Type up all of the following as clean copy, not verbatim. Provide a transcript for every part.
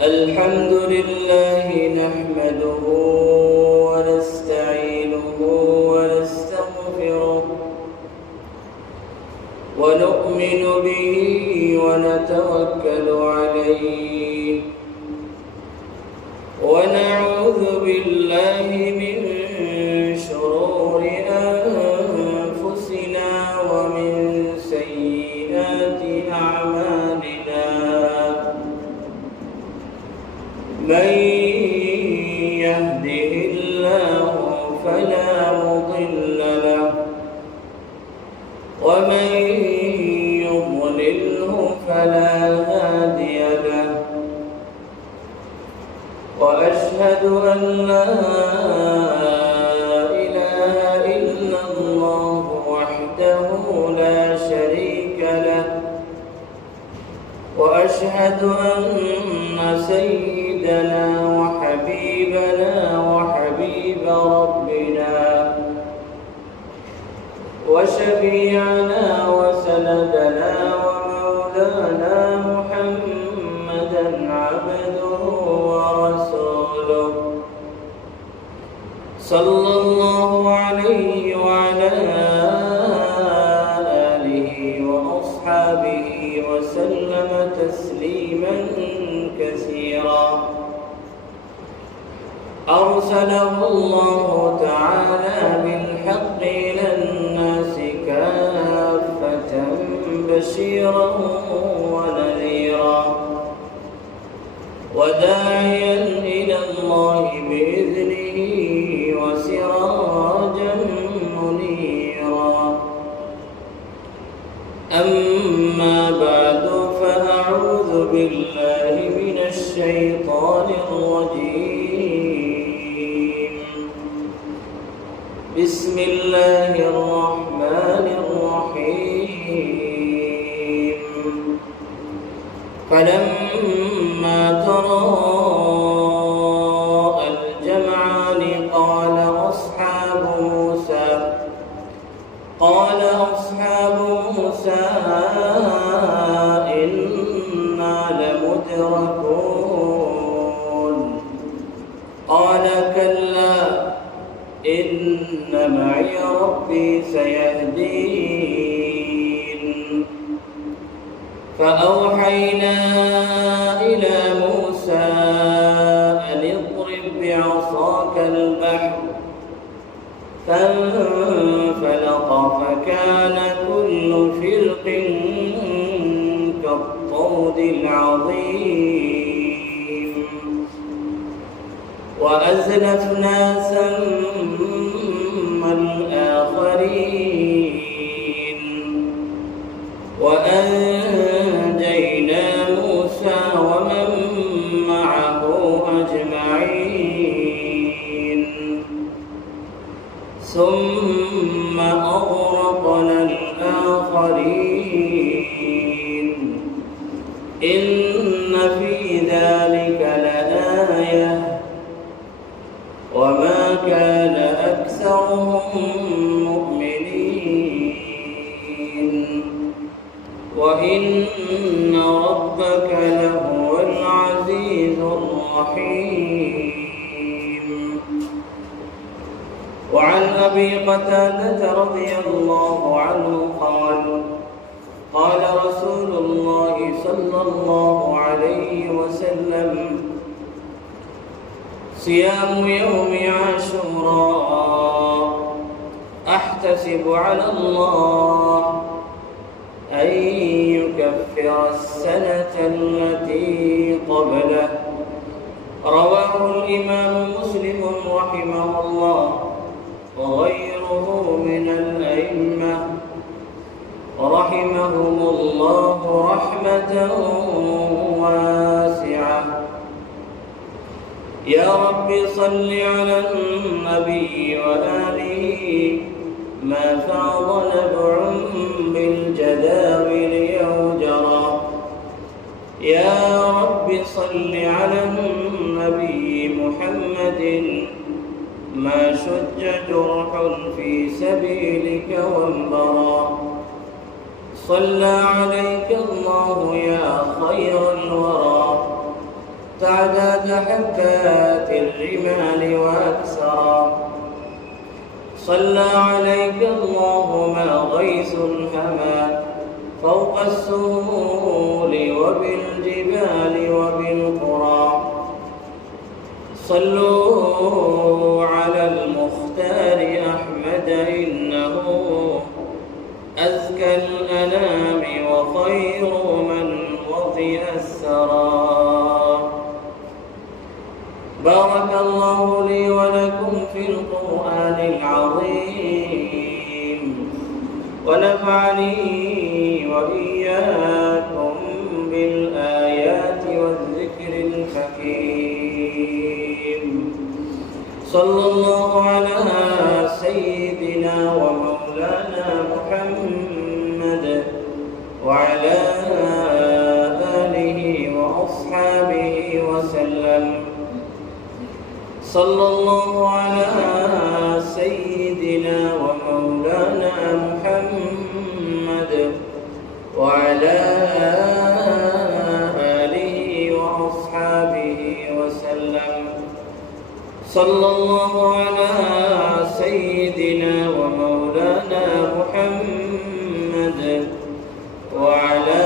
الحمد لله نحمده ونستعينه ونستغفره ونؤمن به ونتوكل عليه ونعوذ بالله من شرور أنفسنا ومن سيئات أعمالنا من يهده الله فلا مضل له ومن يضلله فلا هادي له وأشهد أن لا إله إلا الله وحده لا شريك له وأشهد أن سيدنا وحبيبنا وحبيب ربنا وشفيعنا وسندنا ومولانا محمدا عبده ورسوله صلى الله عليه وعلى آله وأصحابه وسلم تسليما كثيرا أرسله الله تعالى بالحق إلى الناس كافة بشيرا ونذيرا وداعيا إلى الله بإذنه وسراجا منيرا أما بعد فأعوذ بالله من الشيطان الرجيم بسم الله الرحمن الرحيم فلما تراءى الجمعان قال أصحاب موسى إنا لمدركون قال كلا إن معي ربي سيهدين فأوحينا إلى موسى أن اضرب بعصاك البحر فانفلق فكان كل فرق كالطود العظيم وأزلفنا ثم الآخرين وأنجينا موسى ومن معه أجمعين ثم أغرقنا الآخرين إن في ذلك لآية وما كان أكثرهم مؤمنين وإن ربك لهو العزيز الرحيم وعن أبي قتادة رضي الله عنه قال رسول الله صلى الله عليه وسلم صيام يوم عاشوراء أحتسب على الله أن يكفر السنة التي قبله رواه الإمام مسلم رحمه الله وغيره من الأئمة رحمهم الله رحمة واسعة. يا رب صل على النبي وآله ما فاض نبع بالجداول يوجرا. يا رب صل على النبي محمد ما شج جرح في سبيلك وانبرا. صلى عليك الله يا خير الورى تعداد حبات الرمال وأكثرا صلى عليك الله ما غيث هما فوق السهول وبالجبال وبالقرى صلوا على المختار أحمد إنه أزكى الأنام وخير من وطئ الثرى بارك الله لي ولكم في القرآن العظيم ونفعني وإياكم بالآيات والذكر الحكيم صلى الله على سيدنا ومولانا محمد وعلى آله وأصحابه وسلم صلى الله على سيدنا ومولانا محمد وعلى آله وأصحابه وسلم صلى الله على سيدنا ومولانا محمد وعلى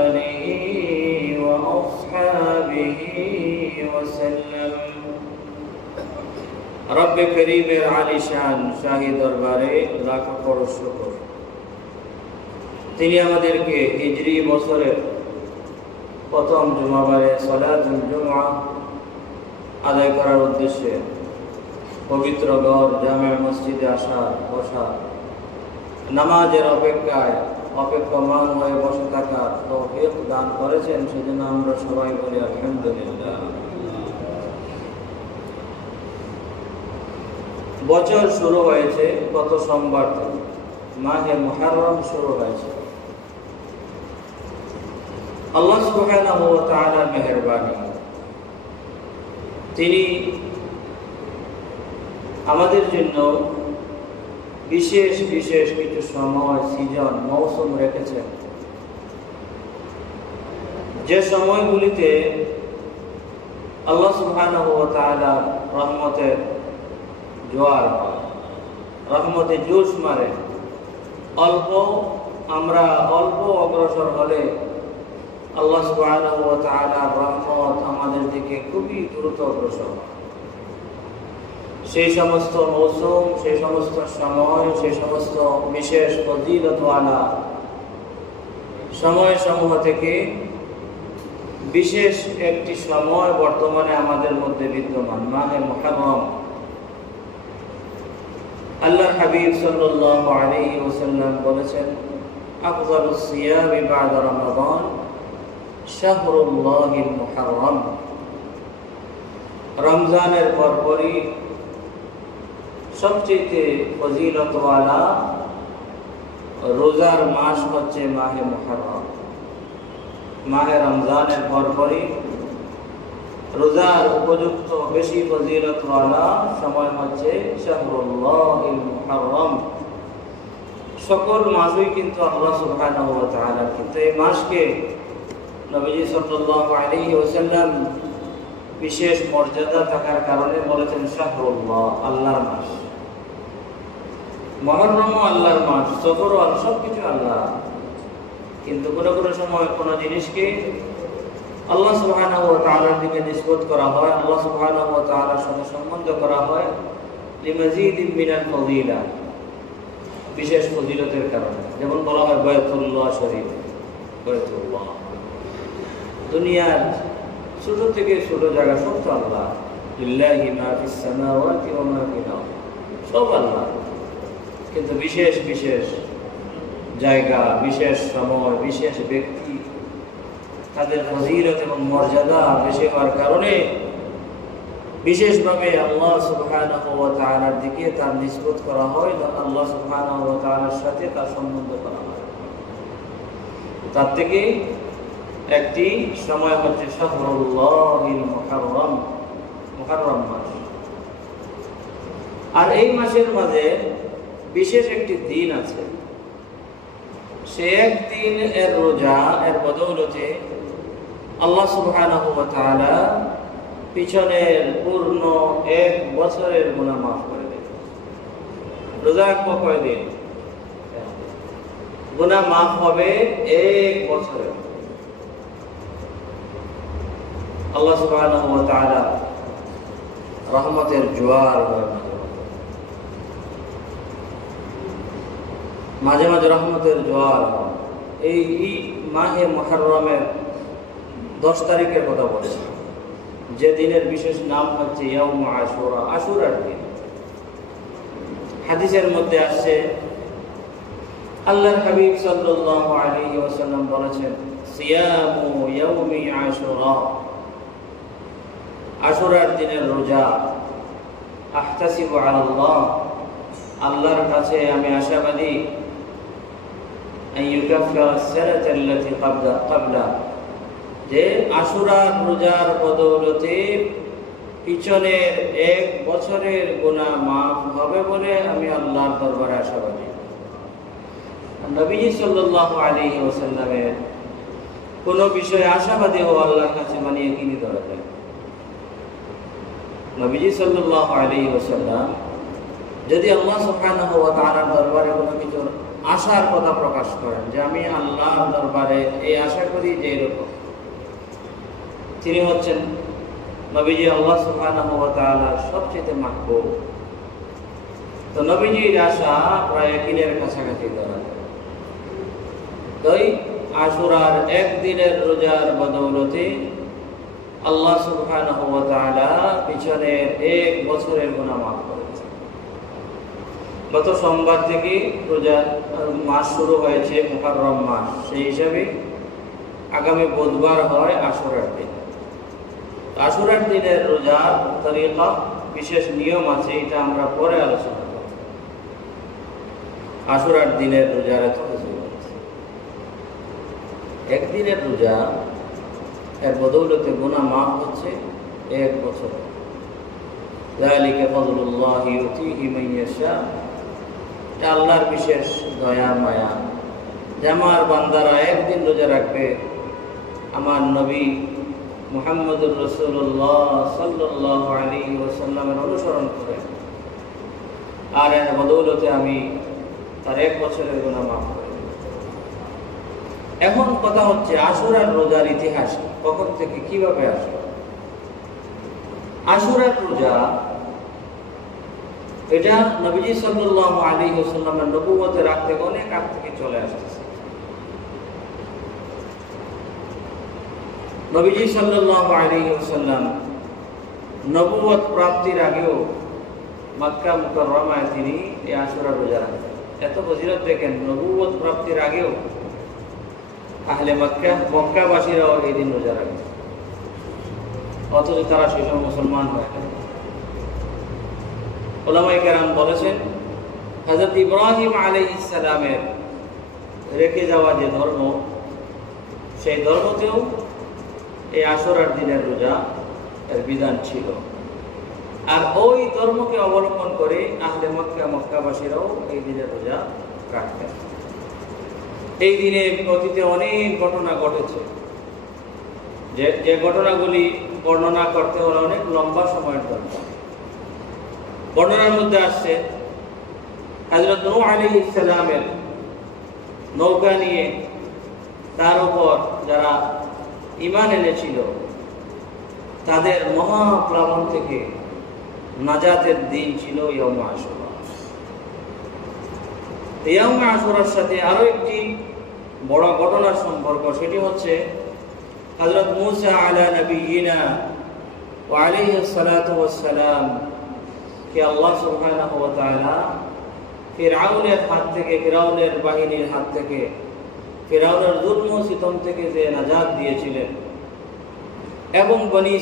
آله وأصحابه وسلم رب كريم العالي شان শাহী দরবারে লাখ করো শুকর তিনি আমাদেরকে হিজরি বছরের প্রথম জুমাবারে সালাতুল জুমআ আদায় করার উদ্দেশ্যে পবিত্র ঘর জামে মসজিদে আসা বসা নামাজের অপেক্ষমান হয়ে বসে থাকার তৌফিক দান করেছেন সেজন্য আমরা সবাই বলি আলহামদুলিল্লাহ। বছর শুরু হয়েছে গত সোমবার থেকে, মাহে মুহররম শুরু হয়েছে। আল্লাহ সুবহানাহু ওয়া তাআলার মেহেরবানি, তিনি আমাদের জন্য বিশেষ বিশেষ কিছু সময়, সিজন, মৌসুম রেখেছেন, যে সময়গুলিতে আল্লাহ সুবহানাহু ওয়া তাআলা রহমতের জোয়ার হয়, রহমতে জোশ মারে। আমরা অল্প অগ্রসর হলে আল্লাহ সুবহানাহু ওয়া তাআলার রহমত আমাদের দিকে খুবই দ্রুত অগ্রসর হয়। সেই সমস্ত মৌসুম, সেই সমস্ত সময়, সেই সমস্ত বিশেষ ফজিলতওয়ালা সময় সমূহ থেকে বিশেষ একটি সময় বর্তমানে আমাদের মধ্যে বিদ্যমান, মাহে মুহররম। আল্লাহর হাবিব সাল্লাল্লাহু আলাইহি ওয়াসাল্লাম বলেছেন, আফযালুস সিয়ামি বা'দা রমাদান শাহরুল্লাহিল মুহররম। রমজানের পরপরই সবচেয়ে ফজিলতওয়ালা রোজার মাস হচ্ছে মাহে মুহররম। মাহে রমজানের পরপরই রোজার উপযুক্ত বেশি ফজিলতওয়ালা সময় হচ্ছে শাহরুল্লাহিল মুহররম। সকল মাসই কিন্তু আল্লাহ সুবহানাহু ওয়া তাআলা, কিন্তু এই মাসকে নবীজি সাল্লাল্লাহু আলাইহি ওয়াসাল্লাম বিশেষ মর্যাদা থাকার কারণে বলেছেন শাহরুল্লাহ, আল্লাহর মাস। মুহররমও আল্লাহর মাস, সফরও সবকিছু আল্লাহ, কিন্তু কোনো কোনো সময় কোনো জিনিসকে আল্লাহ সুবহানাহু ওয়া তাআলার দিকে নিসবত করা হয়, আল্লাহ সুবহানাহু ওয়া তাআলার সাথে সম্বন্ধ করা হয় লিমাজিদিন মিনাল ফজিলা, বিশেষ ফজিলতের কারণে। যেমন বলা হয় বায়তুল্লাহ শরীফ, বায়তুল্লাহ। দুনিয়ার ছোট থেকে ছোট জায়গা সব তো আল্লাহ, লিল্লাহি মা ফিস সামাওয়াতি ওয়া মা ফিল আরদ, সব আল্লাহ। কিন্তু বিশেষ বিশেষ জায়গা, বিশেষ সময়, বিশেষ ব্যক্তি, তাদের ফজিলত এবং মর্যাদা বেশি হওয়ার কারণে বিশেষভাবে আল্লাহ সুবহানাহু ওয়া তাআলার দিকে তার নিসবত করা হয়, আল্লাহ সুবহানাহু ওয়া তাআলার সাথে তার সম্বন্ধ করা হয়। তার থেকে একটি সময় হচ্ছে শাহরুল্লাহিল মুহররম, মুহররম মাস। আর এই মাসের মাঝে বিশেষ একটি দিন আছে, সে একদিন এর রোজা এর বদৌলতে আল্লাহ সুবহানাহু ওয়া তাআলা পিছনের পূর্ণ 1 বছরের গুনাহ মাফ করে দেন। রোজা কয়দিন? গুনাহ মাফ হবে 1 বছরের। আল্লাহ সুবহানাহু ওয়া তাআলা রহমতের জোয়ার মাঝে মাঝে রহমতের জোয়ার। এই মাহে মুহররমের 10 তারিখের কথা বলছি, যে দিনের বিশেষ নাম হচ্ছে ইয়াউম আশুরা, আশুরার দিন। হাদিসের মধ্যে আসছে আল্লাহর হাবিব সাল্লাল্লাহু আলাইহি ওয়াসাল্লাম বলেছেন, সিয়ামু ইয়াউমি আশুরা, আশুরার দিনের রোজা। আহতাসিবু আলাল্লাহ, আল্লাহর কাছে আমি আশাবাদী, আইয়ুকাফিরা আস-সানাতা আল্লাতী ক্বাবলা, যে আশুরার রোজার বদৌলতে পিছনের 1 বছরের গুনাহ মাফ হবে বলে আমি আল্লাহর দরবারে আশাবাদী। নবীজি সাল্লাল্লাহু আলাইহি ওয়াসাল্লামের কোন বিষয়ে আশাবাদী ও আল্লাহর কাছে মানিয়ে কিনি ধরা যায়। নবীজি সাল্লাল্লাহু আলাইহি ওয়াসাল্লাম যদি আল্লাহ সুবহানাহু ওয়া তাআলার দরবারে কোনো কিছু আশার কথা প্রকাশ করেন, যে আমি আল্লাহর দরবারে এই আশা করি যে এরকম, তিনি হচ্ছেন নবীজি আল্লাহ সুবহানাহু ওয়া তাআলার সবচেয়ে মাহবুব। তো নবীজির আশা প্রায় ইয়াকিনের কাছাকাছি ধরা যায়। তাই আশুরার একদিনের রোজার বদৌলতে আল্লাহ সুবহানাহু ওয়া তাআলা পিছনের 1 বছরের গুনাহ মাফ করেছেন। গত সোমবার থেকে রোজা মাস শুরু হয়েছে, মুহররম মাস। সেই হিসাবে আগামী বুধবার হয় আশুরার দিন। আশুরার দিনের রোজার তরিকা, বিশেষ নিয়ম আছে, এটা আমরা পরে আলোচনা করব। আশুরার দিনের রোজার এত কিছু আছে। একদিনের রোজা এর বদৌলতে গুনাহ মাফ হচ্ছে 1 বছর। যালিকা ফাযলুল্লাহি ইউতিহি মান ইয়াশা, আল্লাহর বিশেষ দয়া মায়া, যে আমার বান্দারা একদিন রোজা রাখবে, আমার নবী মুহাম্মদুর রাসূলুল্লাহ সাল্লাল্লাহু আলাইহি ওয়াসাল্লামের অনুসরণ করে, আর এর বদৌলতে আমি তার 1 বছরের গুনাহ মাফ করে দেব। এখন কথা হচ্ছে আশুরার রোজার ইতিহাস কখন থেকে কিভাবে আসে। আশুরার রোজা এটা নবীজি সাল্লাল্লাহু আলাইহি ওয়াসাল্লামের নবুয়তের আগ থেকে অনেক আগ থেকে চলে আসছে। নবীজি সাল্লাল্লাহু আলাইহি ওয়াসাল্লাম নবুয়ত প্রাপ্তির আগেও মক্কা মুকাররমায় তিনি এই আশুরা রোজা রাখতেন। এত ফজিলত দেখেন, নবুয়ত প্রাপ্তির আগেও আহলে মক্কাবাসীরাও এই দিন রোজা রাখতেন, অথচ তারা সেই সময় মুসলমান হয়ে গেল। উলামায়ে কেরাম বলেছেন, হযরত ইব্রাহিম আলাইহিস সালামের রেখে যাওয়া যে ধর্ম, সেই ধর্মতেও এই আশুরার দিনের রোজা এর বিধান ছিল। আর ওই ধর্মকে অবলম্বন করে আহলে মক্কাবাসীরাও এই দিনের রোজা রাখতেন। এই দিনে অতীতে অনেক ঘটনা ঘটেছে, যে ঘটনাগুলি বর্ণনা করতে হলে অনেক লম্বা সময়ের দরকার। বর্ণনার মধ্যে আসছে হযরত নূহ আলাইহিস সালামের নৌকা নিয়ে তার উপর যারা ঈমান এনেছিল তাদের মহাপ্লাবন থেকে নাজাতের দিন ছিল ইয়াউম আশুরা। ইয়াউম আশুরার সাথে আরো একটি বড় ঘটনার সম্পর্ক, সেটি হচ্ছে হযরত মূসা আলা নবিয়িনা ওয়া আলাইহিস সালাতু ওয়াস সালাম কে আল্লাহ সুবহানাহু ওয়া তাআলা ফিরআউনের হাত থেকে, ফিরআউনের বাহিনীর হাত থেকে, ফিরআউনের জুলম ও সিতম থেকে যে নাজাত দিয়েছিলেন, এবং বনি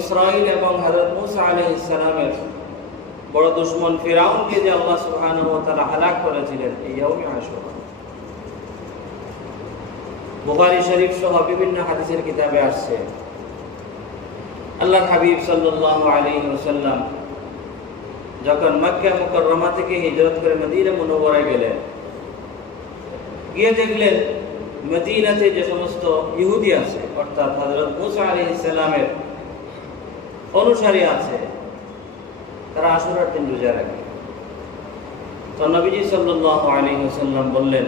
ইসরাইল এবং হযরত মূসা আলাইহিস সালামের বড় দুশমন ফিরআউনকে যে আল্লাহ সুবহানাহু ওয়া তাআলা হালাক করেছিলেন এই ইয়াউমে আশুরা। বুখারী শরীফ সহ বিভিন্ন হাদিসের কিতাবে আসছে, আল্লাহর হাবিব সাল্লাল্লাহু আলাইহি ওয়াসাল্লাম যখন মক্কা মুকাররমা থেকে হিজরত করে মদিনা মুনওয়ারায় গেলেন, গিয়ে দেখলেন মদিনাতে যে সমস্ত ইহুদি আছে, অর্থাৎ হযরত মুসা আলাইহিস সালামের অনুসারী আছে, তারা আশুরার দিন রোজা রাখে। তো নবীজি সাল্লাল্লাহু আলাইহি ওয়াসাল্লাম বললেন,